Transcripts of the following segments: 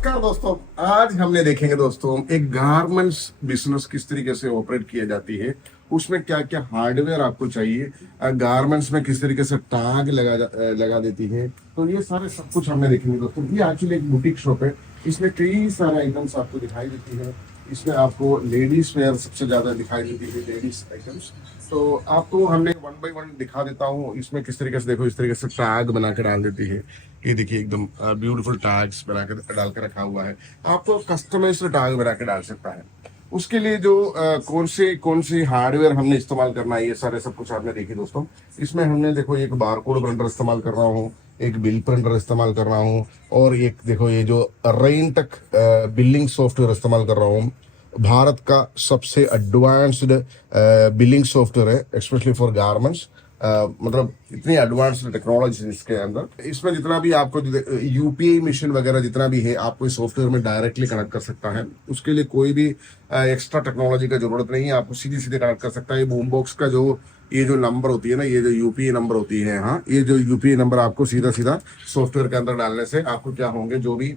नमस्कार दोस्तों। आज हमने देखेंगे दोस्तों एक गारमेंट्स बिजनेस किस तरीके से ऑपरेट किया जाती है, उसमें क्या क्या हार्डवेयर आपको चाहिए, गारमेंट्स में किस तरीके से टैग लगा देती है। तो ये सारे सब कुछ हमने देखेंगे दोस्तों। ये एक्चुअली एक बुटीक शॉप है। इसमें कई सारे आइटम्स आपको दिखाई देती है। इसमें आपको लेडीज वेयर सबसे ज्यादा दिखाई देती है, लेडीज आइटम्स। तो आपको हमने वन बाय वन दिखा देता हूँ। इसमें किस तरीके से देखो, इस तरीके से टैग बना के डाल देती है। ये देखिए एकदम ब्यूटीफुल टैग्स बना के डाल के रखा हुआ है। आपको कस्टमाइज्ड टैग बना के डाल सकता है। उसके लिए जो कौन सी हार्डवेयर हमने इस्तेमाल करना है, ये सारे सब कुछ आपने देखी दोस्तों। इसमें हमने देखो एक बारकोड प्रिंटर इस्तेमाल कर रहा हूँ, एक बिल प्रिंटर इस्तेमाल कर रहा हूँ, और एक देखो ये जो रेनटेक बिलिंग सॉफ्टवेयर इस्तेमाल कर रहा हूँ। भारत का सबसे एडवांस्ड बिलिंग सॉफ्टवेयर है, स्पेशली फॉर गारमेंट्स। मतलब इतनी एडवांस्ड टेक्नोलॉजी इसके अंदर। इसमें जितना भी आपको यूपीआई मशीन वगैरह जितना भी है, आपको इस सॉफ्टवेयर में डायरेक्टली कनेक्ट कर सकता है। उसके लिए कोई भी एक्स्ट्रा टेक्नोलॉजी का जरूरत नहीं है, आपको सीधे सीधे कनेक्ट कर सकता है। ये बूम बॉक्स का ये जो नंबर होती है ना, ये जो यूपीआई नंबर होती है, हाँ, ये जो यूपीआई नंबर आपको सीधा सीधा सॉफ्टवेयर के अंदर डालने से आपको क्या होंगे, जो भी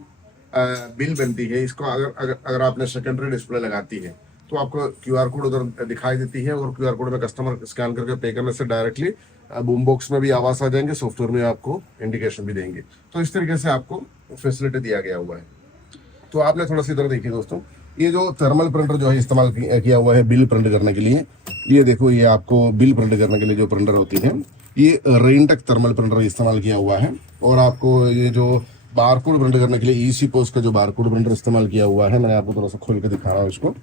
बिल बनती है, इसको अगर आपने सेकेंडरी डिस्प्ले लगाती है तो आपको क्यूआर कोड उधर दिखाई देती है, और क्यूआर कोड में कस्टमर स्कैन करके पे करने से डायरेक्टली बूम बॉक्स में भी आवाज आ जाएंगे, सॉफ्टवेयर में आपको इंडिकेशन भी देंगे। तो इस तरीके से आपको फैसिलिटी दिया गया हुआ है। तो आपने थोड़ा सा इधर देखिए दोस्तों, ये जो थर्मल प्रिंटर जो है इस्तेमाल किया हुआ है बिल प्रिंट करने के लिए। ये देखो, ये आपको बिल प्रिंट करने के लिए जो प्रिंटर होती है, ये रेनटेक थर्मल प्रिंटर इस्तेमाल किया हुआ है। और आपको ये जो बारकोड प्रिंट करने के लिए ईसी पोस्ट का जो बारकोड प्रिंटर इस्तेमाल किया हुआ है, मैंने आपको थोड़ा सा खोल के दिखा रहा हूँ इसको।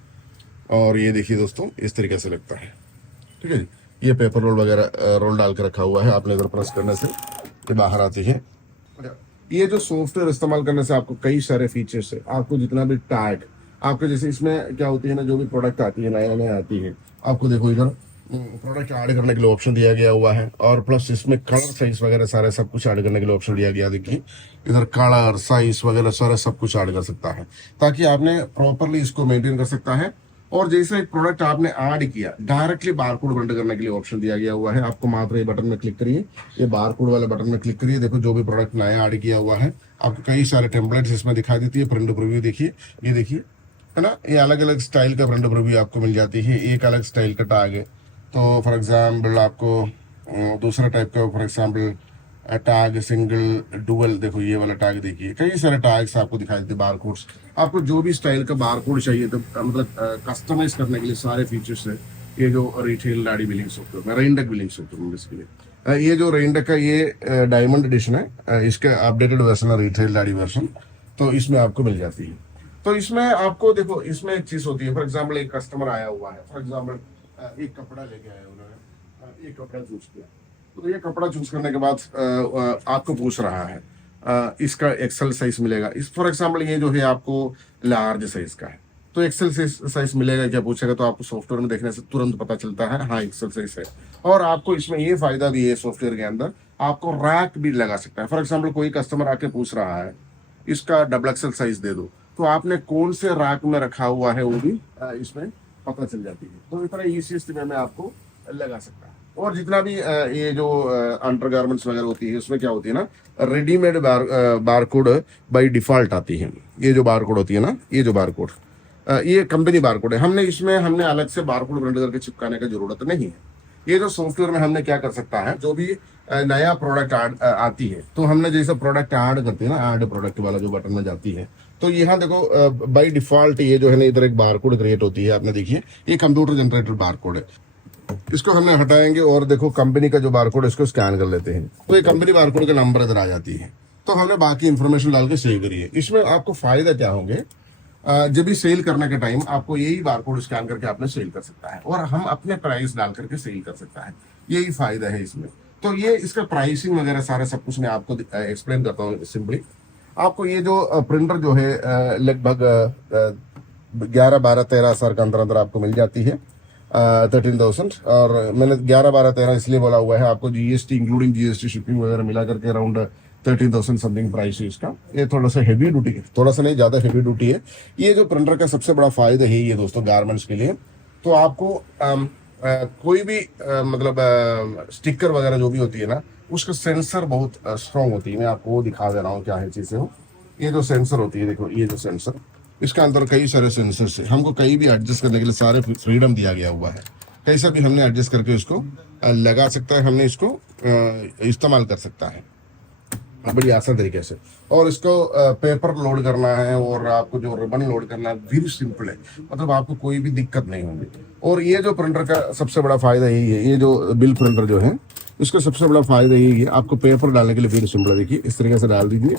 और ये देखिए दोस्तों, इस तरीके से लगता है, ठीक है जी। ये पेपर रोल वगैरह रोल डाल के रखा हुआ है, आपने इधर प्रेस करने से ये बाहर आती है। ये जो सॉफ्टवेयर इस्तेमाल करने से आपको कई सारे फीचर्स है। आपको जितना भी टैग आपके, जैसे इसमें क्या होती है ना, जो भी प्रोडक्ट आती है नया नया आती है, आपको देखो इधर प्रोडक्ट ऐड करने के लिए ऑप्शन दिया गया हुआ है। और प्लस इसमें कलर साइज वगैरह सारे सब कुछ ऐड करने के लिए ऑप्शन दिया गया। देखिए इधर कलर साइज वगैरह सारा सब कुछ ऐड कर सकता है, ताकि आपने प्रॉपरली इसको मेंटेन कर सकता है। और जैसे एक प्रोडक्ट आपने ऐड किया, डायरेक्टली बारकोड प्रिंट करने के लिए ऑप्शन दिया गया हुआ है। आपको मात्र ये बटन में क्लिक करिए, ये बारकोड वाले बटन में क्लिक करिए। देखो जो भी प्रोडक्ट नया ऐड किया हुआ है, आपको कई सारे टेम्पलेट्स इसमें दिखाई देती है। प्रिंट प्रीव्यू देखिए, ये देखिए है ना, ये अलग अलग स्टाइल का प्रिंट प्रीव्यू आपको मिल जाती है। एक अलग स्टाइल का टैग है, तो फॉर एग्जाम्पल आपको दूसरा टाइप का, for example tag single dual, देखो ये वाला टैग देखिए। कई सारे टैग्स आपको दिखाई देते हैं, बारकोड्स। आपको जो भी स्टाइल का बारकोड चाहिए, तो मतलब कस्टमाइज करने के लिए सारे फीचर्स है। ये जो रिटेल डाडी बिलिंग सॉफ्टवेयर में, रेनटेक बिलिंग सॉफ्टवेयर में, इसके लिए ये जो रेनटेक का ये डायमंड एडिशन है, इसका अपडेटेड वर्जन है, रिटेल डाडी वर्जन। तो इसमें आपको मिल जाती है। तो इसमें आपको देखो, इसमें एक चीज होती है, फॉर एग्जाम्पल एक कस्टमर आया हुआ है, फॉर एग्जाम्पल एक कपड़ा लेके आया उन्होंने, एक कपड़ा चूज किया। तो ये कपड़ा चूज करने के बाद आपको पूछ रहा है इसका एक्सेल साइज मिलेगा। इस फॉर एग्जांपल ये जो है आपको लार्ज साइज का है, तो एक्सेल साइज मिलेगा क्या पूछेगा, तो आपको सॉफ्टवेयर में देखने से तुरंत पता चलता है, हाँ एक्सेल साइज है। और आपको इसमें ये फायदा भी है, सॉफ्टवेयर के अंदर आपको रैक भी लगा सकता है। फॉर एग्जाम्पल कोई कस्टमर आके पूछ रहा है इसका डबल एक्सेल साइज दे दो, तो आपने कौन से रैक में रखा हुआ है वो भी इसमें पता चल जाती है। तो इतना ईजी वे में आपको लगा सकता है। और जितना भी ये जो अंडर गारमेंट्स वगैरह होती है, उसमें क्या होती है ना, रेडीमेड बारकोड बाय डिफॉल्ट आती है। ये जो बारकोड होती है ना, ये जो बारकोड ये कंपनी बारकोड है। हमने अलग से बारकोड प्रिंट करके चिपकाने की जरूरत नहीं है। ये जो सॉफ्टवेयर में हमने क्या कर सकता है, जो भी नया प्रोडक्ट आती है, तो हमने जैसा प्रोडक्ट ऐड करते हैं ना, ऐड प्रोडक्ट वाला जो बटन में जाती है, तो यहाँ देखो बाय डिफॉल्ट ये जो है ना, इधर एक बारकोड क्रिएट होती है। आपने देखिए ये कंप्यूटर जनरेटेड बारकोड है। इसको हमने हटाएंगे और देखो कंपनी का जो बारकोड है, इसको स्कैन कर लेते हैं, तो ये कंपनी बारकोड का नंबर इधर आ जाती है। तो हमने बाकी इंफॉर्मेशन डाल के सेव करिए। इसमें आपको फायदा क्या होंगे, जब भी सेल करने के टाइम आपको यही बारकोड स्कैन करके आपने सेल कर सकता है, और हम अपने प्राइस डाल करके सेल कर सकता है। यही फायदा है इसमें। तो ये इसका प्राइसिंग वगैरह सारा सब कुछ मैं आपको एक्सप्लेन करता हूँ सिंपली। आपको ये जो प्रिंटर जो है लगभग 11-12-13 हज़ार के अंदर अंदर आपको मिल जाती है, 13,000। और मैंने 11-12-13 इसलिए बोला हुआ है, आपको जीएसटी इंक्लूडिंग जीएसटी शिपिंग वगैरह मिला करके अराउंड 13,000 समथिंग प्राइस है इसका। ये थोड़ा सा हेवी ड्यूटी है, थोड़ा सा नहीं ज्यादा हेवी ड्यूटी है। ये जो प्रिंटर का सबसे बड़ा फायदा है ये दोस्तों गारमेंट्स के लिए, तो आपको कोई भी मतलब स्टिकर वगैरह जो भी होती है ना, उसका सेंसर बहुत स्ट्रांग होती है। मैं आपको वो दिखा दे रहा हूँ क्या है चीजें हो। ये जो सेंसर होती है, देखो ये जो सेंसर, इसका अंदर कई सारे सेंसर है, हमको कहीं भी एडजस्ट करने के लिए सारे फ्रीडम दिया गया हुआ है। कैसा भी हमने एडजस्ट करके इसको लगा सकता है, हमने इसको इस्तेमाल कर सकता है बड़ी आसान तरीके से। और इसको पेपर लोड करना है और आपको जो रिबन लोड करना है, वेरी सिंपल है, मतलब आपको कोई भी दिक्कत नहीं होगी। और ये जो प्रिंटर का सबसे बड़ा फायदा यही है, ये जो बिल प्रिंटर जो है इसका सबसे बड़ा फायदा यही है, आपको पेपर डालने के लिए वेरी सिंपल है। देखिए इस तरीके से डाल दीजिए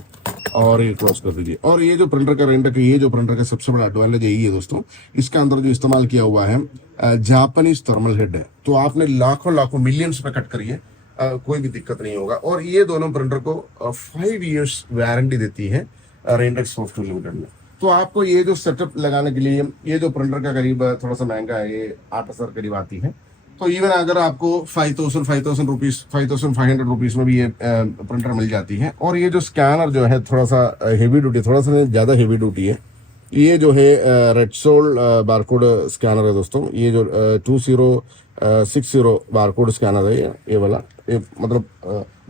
और ये क्लोज कर दीजिए। और ये जो प्रिंटर का रेंडर, ये जो प्रिंटर का सबसे बड़ा एडवांटेज यही है दोस्तों, इसके अंदर जो इस्तेमाल किया हुआ है जापानीज थर्मल हेड है, तो आपने लाखों लाखों मिलियंस पे कट करिए, कोई भी दिक्कत नहीं होगा। और ये दोनों प्रिंटर को 5 इयर्स वारंटी देती है रेंडेक्स सॉफ्टवेयर लिमिटेड में। तो आपको ये जो सेटअप लगाने के लिए, ये जो प्रिंटर का करीब थोड़ा सा महंगा है, ये 8,000 करीब आती है। तो इवन अगर आपको 5,000 रुपीज 5,500 रुपीज में भी ये प्रिंटर मिल जाती है। और ये जो स्कैनर जो है थोड़ा सा हेवी ड्यूटी, थोड़ा सा ज़्यादा हेवी ड्यूटी है, ये जो है रेडसोल बारकोड स्कैनर है दोस्तों। ये जो 2060 बारकोड स्कैनर है, ये वाला, ये मतलब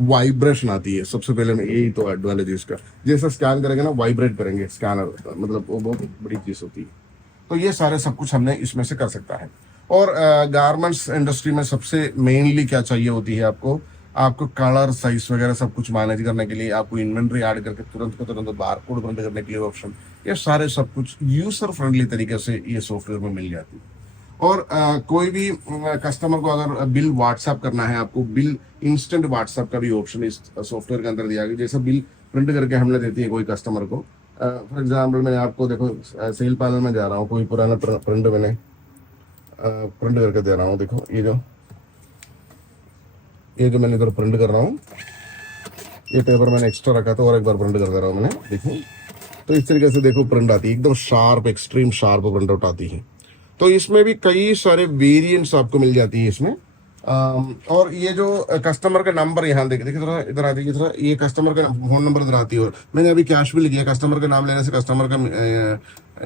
वाइब्रेशन आती है सबसे पहले में, यही तो एडवांटेज है इसका। जैसे स्कैन करेंगे ना, वाइब्रेट करेंगे स्कैनर, मतलब वो बहुत बड़ी चीज होती है। तो ये सारे सब कुछ हमने इसमें से कर सकता है। और गारमेंट्स इंडस्ट्री में सबसे मेनली क्या चाहिए होती है आपको कलर साइज वगैरह सब कुछ मैनेज करने के लिए, आपको इन्वेंट्री ऐड करके तुरंत को तुरंत बारकोड प्रिंट करने के लिए ऑप्शन, ये सारे सब कुछ यूजर फ्रेंडली तरीके से ये सॉफ्टवेयर में मिल जाती है। और कोई भी कस्टमर को अगर बिल व्हाट्सएप करना है, आपको बिल इंस्टेंट व्हाट्सएप का भी ऑप्शन इस सॉफ्टवेयर के अंदर दिया गया। जैसे बिल प्रिंट करके हमने देती है कोई कस्टमर को, फॉर एग्जाम्पल मैंने आपको देखो सेल पैनल में जा रहा हूँ, कोई पुराना प्रिंट मैंने प्रिंट करके दे रहा हूँ। देखो ये जो मैंने इधर प्रिंट कर रहा हूँ, ये पेपर मैंने एक्स्ट्रा रखा था और एक बार प्रिंट कर दे रहा हूँ मैंने। देखो तो इस तरीके से देखो प्रिंट आती है, एकदम sharp, extreme sharp print out आती है। तो इसमें भी कई सारे वेरिएंट्स आपको मिल जाती है इसमें। और ये जो कस्टमर का नंबर यहाँ देखिए थोड़ा इधर आती है, थोड़ा ये कस्टमर का फोन नंबर इधर आती है। और मैंने अभी कैश बिल किया, कस्टमर का नाम लेने से कस्टमर का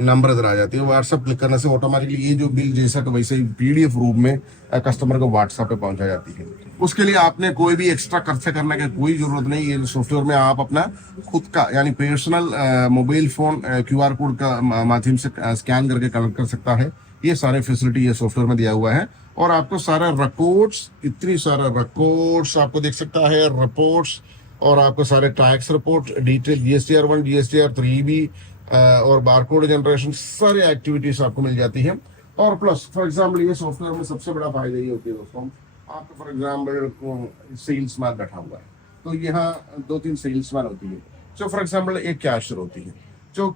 नंबर इधर आ जाती है। व्हाट्सएप क्लिक करने से ऑटोमेटिकली ये जो बिल जैसा का वैसे ही PDF रूप में कस्टमर को व्हाट्सएप पे पहुंचा जाती है। उसके लिए आपने कोई भी एक्स्ट्रा खर्चा करने की कोई जरूरत नहीं। ये सॉफ्टवेयर में आप अपना खुद का यानी personal mobile phone QR code का माध्यम से स्कैन करके कनेक्ट कर सकता है। ये सारे फैसिलिटी ये सॉफ्टवेयर में दिया हुआ है। और आपको सारा रिकॉर्ड्स, इतनी सारा रिकॉर्ड्स आपको देख सकता है, रिपोर्ट्स, और आपको सारे tax report, detail GSTR1 GSTR3 भी, और बारकोड जनरेशन, सारी एक्टिविटीज आपको मिल जाती है। और प्लस फॉर एग्जाम्पल ये सॉफ्टवेयर में सबसे बड़ा फायदा ये होती है दोस्तों, आपको फॉर एग्जाम्पल सेल्समैन बैठा हुआ है, तो यहाँ 2-3 सेल्समैन होती है। जो फॉर एग्जाम्पल एक कैशियर होती है, जो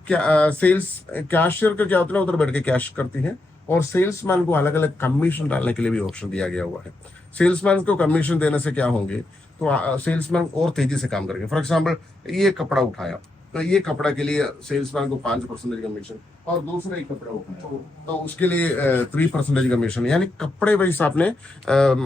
सेल्स कैशियर का क्या होता है, उधर बैठ के कैश करती है। और सेल्समैन को अलग अलग कमीशन डालने के लिए भी ऑप्शन दिया गया हुआ है। सेल्समैन को कमीशन देने से क्या होंगे, तो सेल्समैन और तेजी से काम करेंगे। फॉर एग्जाम्पल ये कपड़ा उठाया, तो ये कपड़ा के लिए सेल्समैन को 5% कमीशन, और दूसरा एक कपड़ा उठाया तो उसके लिए 3% कमीशन, यानी कपड़े वाइज आपने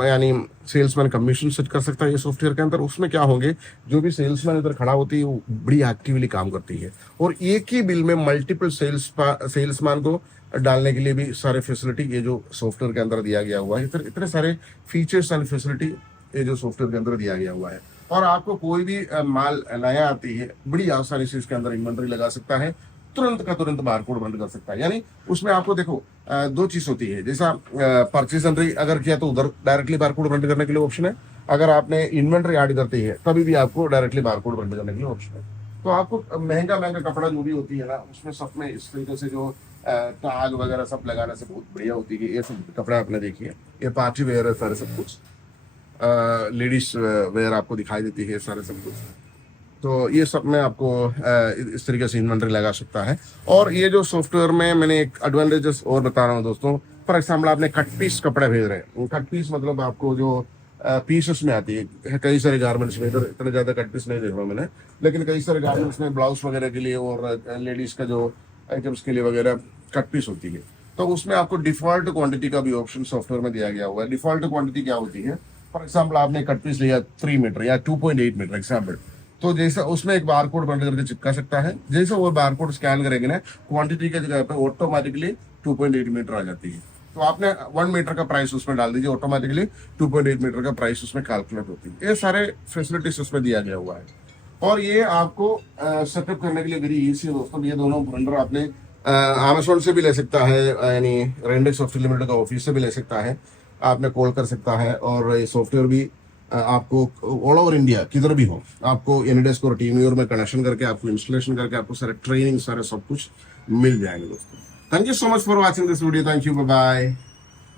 यानी सेल्समैन कमीशन सेट कर सकता है ये सॉफ्टवेयर के अंदर। उसमें क्या होंगे, जो भी सेल्समैन इधर खड़ा होती है वो बड़ी एक्टिवली काम करती है। और एक ही बिल में मल्टीपल सेल्समैन को डालने के लिए भी सारे फैसिलिटी ये जो सॉफ्टवेयर के अंदर दिया गया हुआ है। इतने सारे फीचर्स एंड फैसिलिटी ये जो सॉफ्टवेयर के अंदर दिया गया हुआ है। और आपको कोई भी माल नया आती है, बड़ी आसानी से इसके अंदर इन्वेंटरी लगा सकता है, तुरंत का तुरंत बारकोड प्रिंट कर सकता है। यानी उसमें आपको देखो 2 चीज होती है, जैसा परचेज एंट्री अगर किया तो उधर डायरेक्टली बारकोड प्रिंट करने के लिए ऑप्शन है, अगर आपने इन्वेंटरी ऐड करती है तभी भी आपको डायरेक्टली बारकोड प्रिंट करने के लिए ऑप्शन है। तो आपको महंगा कपड़ा जो भी होती है ना, उसमें सब में इस तरीके से जो टैग वगैरह सब लगाने से बहुत बढ़िया होती है। ये सब कपड़ा आपने देखिए, ये पार्टी वेयर है सारे सब कुछ, लेडीज वेयर आपको दिखाई देती है सारे सब कुछ। तो ये सब में आपको इस तरीके से इन्वेंटरी लगा सकता है। और ये जो सॉफ्टवेयर में मैंने एक एडवांटेजेस और बता रहा हूँ दोस्तों। फॉर एग्जाम्पल आपने कट पीस कपड़े भेज रहे हैं, कट पीस मतलब आपको जो पीसेस में आती है, कई सारे गारमेंट्स में, इधर इतने ज्यादा कट पीस नहीं देख रहा हूँ मैंने, लेकिन कई सारे गारमेंट्स में ब्लाउज वगैरह के लिए और लेडीज का जो आइटम्स के लिए वगैरह कट पीस होती है। तो उसमें आपको डिफॉल्ट क्वांटिटी का भी ऑप्शन सॉफ्टवेयर में दिया गया हुआ है। डिफॉल्ट क्वांटिटी क्या होती है, फॉर एग्जाम्पल आपने कट पीस लिया 3 मीटर या 2.8 मीटर एग्जाम्पल, तो जैसा उसमें एक बारकोड प्रिंट करके चिपका सकता है। जैसे वो बारकोड स्कैन करेंगे ना, क्वांटिटी के जगह पे ऑटोमेटिकली 2.8 मीटर आ जाती है। तो आपने 1 मीटर का प्राइस उसमें डाल दीजिए, ऑटोमेटिकली 2.8 मीटर का प्राइस उसमें कैलकुलेट होती है। ये सारे फैसिलिटीज उसमें दिया गया हुआ है। और ये आपको सेटअप करने के लिए वेरी इजी है दोस्तों। ये दोनों ब्लेंडर आपने अमेजोन से भी ले सकता है, यानी रेंडेक्स सॉफ्टवेयर लिमिटेड का ऑफिस से भी ले सकता है, आपने कॉल कर सकता है। और ये सॉफ्टवेयर भी आपको ऑल ओवर इंडिया किधर भी हो, आपको एनीडेस्क और टीमव्यूअर में कनेक्शन करके, आपको इंस्टॉलेशन करके, आपको सारे ट्रेनिंग सारे सब कुछ मिल जाएंगे दोस्तों। Thank you so much for watching this video. Thank you, bye bye.